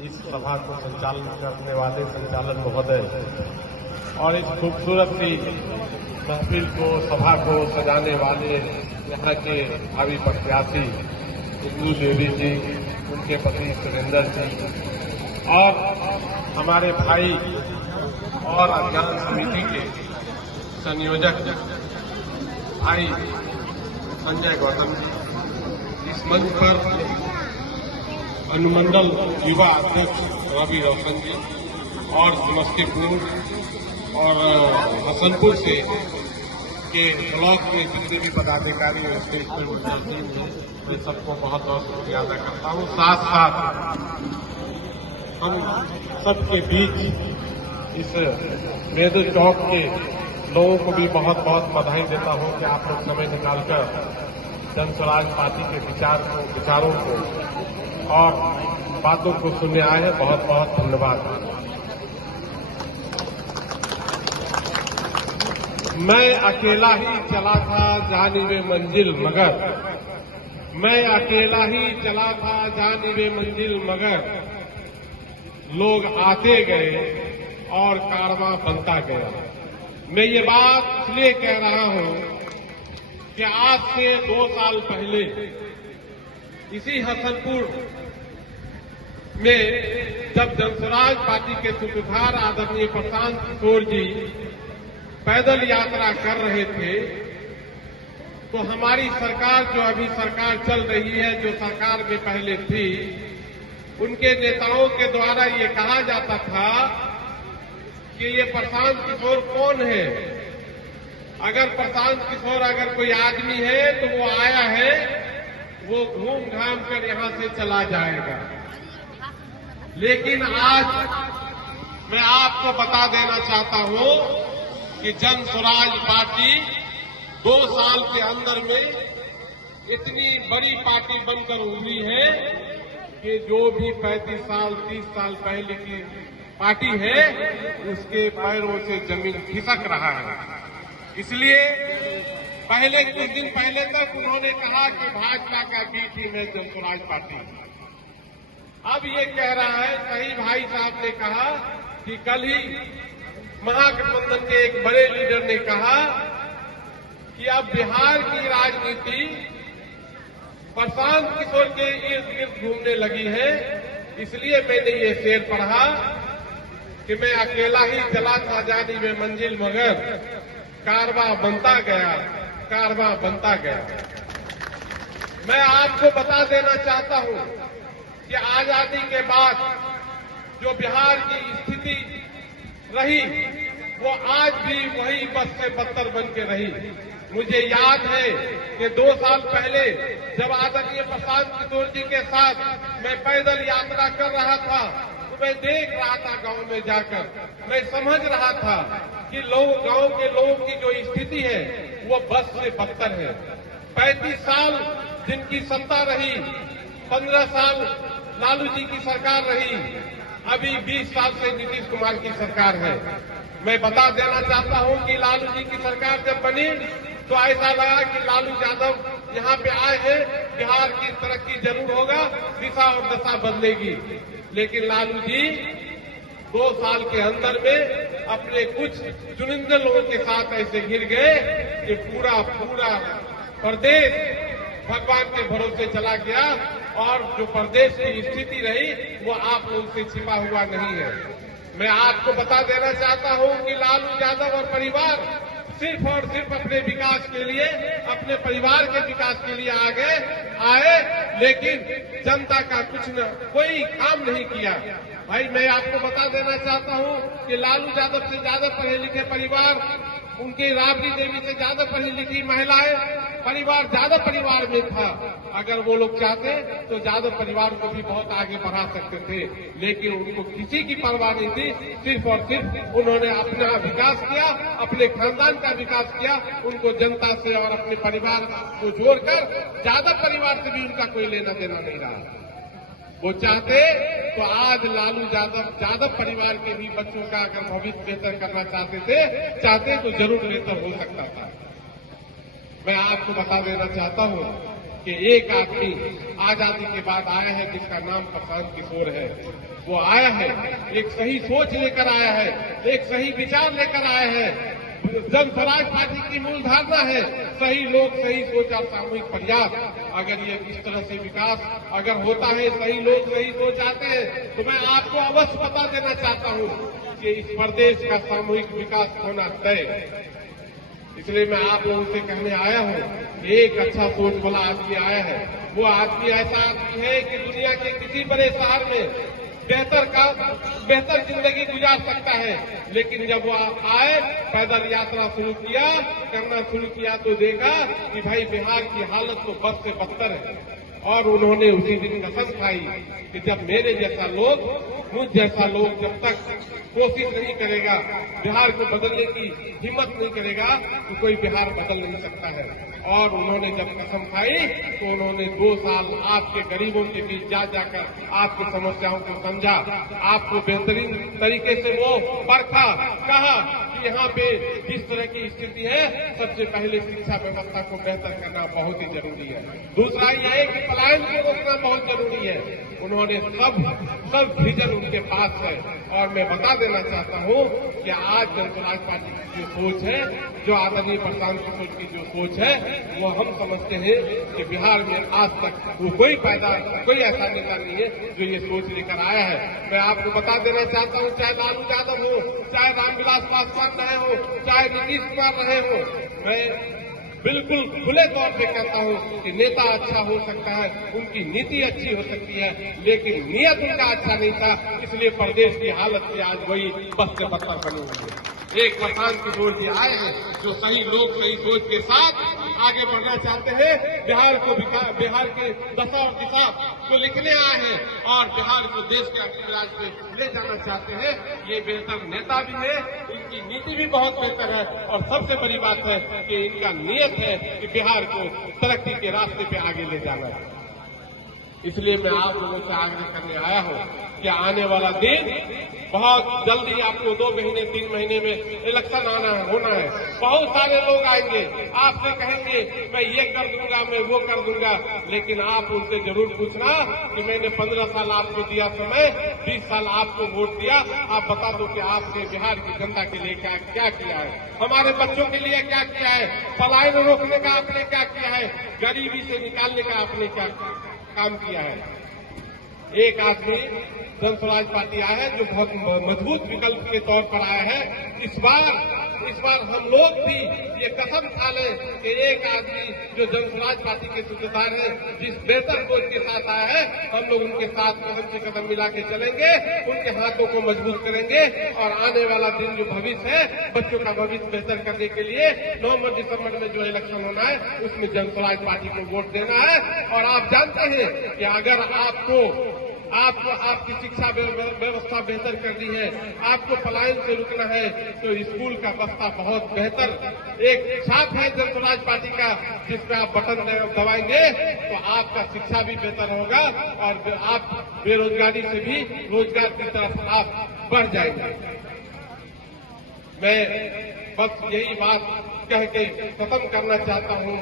इस सभा को संचालन करने वाले संचालक महोदय और इस खूबसूरत सी महफिल को, सभा को सजाने वाले यहाँ के भावी प्रत्याशी इंदू देवी जी, उनके पति सुरेंद्र जी और हमारे भाई और अभियान समिति के संयोजक भाई संजय गौतम जी, इस मंच पर अनुमंडल युवा अध्यक्ष रवि रोशन जी और समस्तीपुर और हसनपुर से के ब्लॉक में जितने भी पदाधिकारी और स्टेज पर मौजूद हैं, मैं सबको बहुत बहुत शुक्रिया अदा करता हूँ। साथ साथ हम सबके बीच इस मेदू चौक के लोगों को भी बहुत बहुत बधाई देता हूँ कि आप लोग समय निकालकर जन स्वराज पार्टी के विचारों को और बातों को सुनने आए हैं। बहुत बहुत धन्यवाद। मैं अकेला ही चला था जानिबे मंजिल मगर, मैं अकेला ही चला था जानिबे मंजिल मगर, लोग आते गए और कारवां बनता गया। मैं ये बात इसलिए कह रहा हूं कि आज से 2 साल पहले इसी हसनपुर में जब जनस्वराज पार्टी के सूत्रधार आदरणीय प्रशांत किशोर जी पैदल यात्रा कर रहे थे, तो हमारी सरकार, जो अभी सरकार चल रही है, जो सरकार में पहले थी, उनके नेताओं के द्वारा ये कहा जाता था कि ये प्रशांत किशोर कौन है। अगर प्रशांत किशोर अगर कोई आदमी है तो वो आया है, वो घूम घाम कर यहां से चला जाएगा। लेकिन आज मैं आपको बता देना चाहता हूं कि जन स्वराज पार्टी 2 साल के अंदर में इतनी बड़ी पार्टी बनकर उभरी है कि जो भी 35 साल 30 साल पहले की पार्टी है, उसके पैरों से जमीन खिसक रहा है। इसलिए पहले कुछ दिन पहले तक उन्होंने कहा कि भाजपा का बी टीम है जन स्वराज पार्टी। अब ये कह रहा है, सही भाई साहब ने कहा कि कल ही महागठबंधन के एक बड़े लीडर ने कहा कि अब बिहार की राजनीति प्रशांत किशोर के इर्द गिर्द घूमने लगी है। इसलिए मैंने ये शेर पढ़ा कि मैं अकेला ही चला था जानिबे मंजिल मगर, कारवां बनता गया, कारवां बनता गया। मैं आपको बता देना चाहता हूं कि आजादी के बाद जो बिहार की स्थिति रही, वो आज भी वही बद से बदतर बन के रही। मुझे याद है कि 2 साल पहले जब आदरणीय प्रशांत किशोर जी के साथ मैं पैदल यात्रा कर रहा था, तो मैं देख रहा था गांव में जाकर, मैं समझ रहा था कि गांव के लोगों की जो स्थिति है वो बद से बदतर है। 35 साल जिनकी सत्ता रही, 15 साल लालू जी की सरकार रही, अभी 20 साल से नीतीश कुमार की सरकार है। मैं बता देना चाहता हूं कि लालू जी की सरकार जब बनी तो ऐसा लगा कि लालू यादव यहां पे आए हैं, बिहार की तरक्की जरूर होगा, दिशा और दशा बदलेगी। लेकिन लालू जी 2 साल के अंदर में अपने कुछ चुनिंदा लोगों के साथ ऐसे घिर गए कि पूरा प्रदेश भगवान के भरोसे चला गया और जो प्रदेश की स्थिति रही वो आप लोगों से छिपा हुआ नहीं है। मैं आपको बता देना चाहता हूं कि लालू यादव और परिवार सिर्फ और सिर्फ अपने विकास के लिए, अपने परिवार के विकास के लिए आए, लेकिन जनता का कोई काम नहीं किया। भाई मैं आपको बता देना चाहता हूं कि लालू यादव से ज्यादा पढ़े लिखे परिवार, उनकी राबड़ी देवी से ज्यादा पढ़ी लिखी महिलाएं परिवार, ज्यादा परिवार में था। अगर वो लोग चाहते तो ज्यादा परिवार को भी बहुत आगे बढ़ा सकते थे, लेकिन उनको किसी की परवाह नहीं थी। सिर्फ और सिर्फ उन्होंने अपना विकास किया, अपने खानदान का विकास किया। उनको जनता से और अपने परिवार को जोड़कर ज्यादा परिवार से भी उनका कोई लेना देना नहीं रहा। वो चाहते तो आज लालू यादव परिवार के भी बच्चों का अगर भविष्य बेहतर करना चाहते तो जरूर बेहतर हो सकता था। मैं आपको बता देना चाहता हूं कि एक आदमी आजादी के बाद आया है जिसका नाम प्रशांत किशोर है। वो आया है, एक सही सोच लेकर आया है, एक सही विचार लेकर आया है। जन स्वराज पार्टी की मूल धारणा है सही लोग, सही सोच और सामूहिक प्रयास। अगर ये इस तरह से विकास अगर होता है, सही लोग सही सोच आते हैं, तो मैं आपको अवश्य बता देना चाहता हूं कि इस प्रदेश का सामूहिक विकास होना तय। इसलिए मैं आप लोगों से कहने आया हूं, एक अच्छा सोच वाला आदमी आया है। वो आदमी ऐसा आदमी है कि दुनिया के किसी बड़े शहर में बेहतर जिंदगी गुजार सकता है, लेकिन जब वो आए, पैदल यात्रा करना शुरू किया तो देखा कि भाई बिहार की हालत तो बद से बदतर है। और उन्होंने उसी दिन कसम खाई कि जब मेरे जैसा लोग, मुझ जैसा लोग जब तक कोशिश नहीं करेगा, बिहार को बदलने की हिम्मत नहीं करेगा, तो कोई बिहार बदल नहीं सकता है। और उन्होंने जब कसम खाई तो उन्होंने 2 साल आपके गरीबों के बीच जाकर आपकी समस्याओं को समझा, आपको बेहतरीन तरीके से वो परखा, कहा कि यहाँ पे जिस तरह की स्थिति है, सबसे पहले शिक्षा व्यवस्था को बेहतर करना बहुत ही जरूरी है। दूसरा यह है कि पलायन को रोकना बहुत जरूरी है। उन्होंने सब विजन उनके पास है। और मैं बता देना चाहता हूँ कि आज जन स्वराज पार्टी की जो सोच है, जो आदरणीय प्रशांत किशोर की जो सोच है, वो हम समझते हैं कि बिहार में आज तक वो कोई ऐसा नेता नहीं है जो ये सोच लेकर आया है। मैं आपको बता देना चाहता हूँ, चाहे लालू यादव हो, चाहे रामविलास पासवान रहे हो, चाहे नीतीश कुमार रहे हो, मैं बिल्कुल खुले तौर पे कहता हूँ कि नेता अच्छा हो सकता है, उनकी नीति अच्छी हो सकती है, लेकिन नियत उनका अच्छा नहीं था। इसलिए प्रदेश की हालत से आज वही बद से बदतर बनी हुई है। एक प्रशांत किशोर जी आए हैं जो सही लोग सही सोच के साथ आगे बढ़ना चाहते हैं, बिहार के दशा और दिशा को लिखने आए हैं और बिहार को देश के अगले राज पे ले जाना चाहते हैं। ये बेहतर नेता भी है, इनकी नीति भी बहुत बेहतर है और सबसे बड़ी बात है कि इनका नियत है कि बिहार को तरक्की के रास्ते पे आगे ले जाना है। इसलिए मैं आप लोगों से आग्रह करने आया हूं कि आने वाला दिन बहुत जल्दी, आपको 2 महीने 3 महीने में इलेक्शन होना है। बहुत सारे लोग आएंगे, आपसे कहेंगे मैं ये कर दूंगा, मैं वो कर दूंगा, लेकिन आप उनसे जरूर पूछना कि मैंने 15 साल आपको दिया समय, 20 साल आपको वोट दिया, आप बता दो कि आपने बिहार की जनता के लिए क्या किया है, हमारे बच्चों के लिए क्या किया है, पलायन रोकने का आपने क्या किया है, गरीबी से निकालने का आपने क्या काम किया है। एक आदमी जन स्वराज पार्टी आया है जो बहुत मजबूत विकल्प के तौर पर आया है। इस बार हम लोग भी ये कसम खा लें कि एक आदमी जो जन स्वराज पार्टी के सूत्रधार है, जिस बेहतर सोच के साथ आया है, हम लोग उनके साथ कदम से कदम मिला के चलेंगे, उनके हाथों को मजबूत करेंगे और आने वाला दिन जो भविष्य है, बच्चों का भविष्य बेहतर करने के लिए नवंबर दिसंबर में जो इलेक्शन होना है, उसमें जन स्वराज पार्टी को वोट देना है। और आप जानते हैं कि अगर आपको आपकी शिक्षा व्यवस्था बेहतर करनी है, आपको पलायन से रुकना है, तो स्कूल का बस्ता बहुत बेहतर एक छाप है जन स्वराज पार्टी का, जिस पे आप बटन दबाएंगे तो आपका शिक्षा भी बेहतर होगा और आप बेरोजगारी से भी रोजगार की तरफ आप बढ़ जाएंगे। मैं बस यही बात कह के खत्म करना चाहता हूँ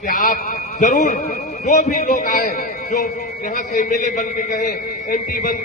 कि आप जरूर, जो भी लोग आए, जो यहाँ से एमएलए बन के गए, एमपी बन के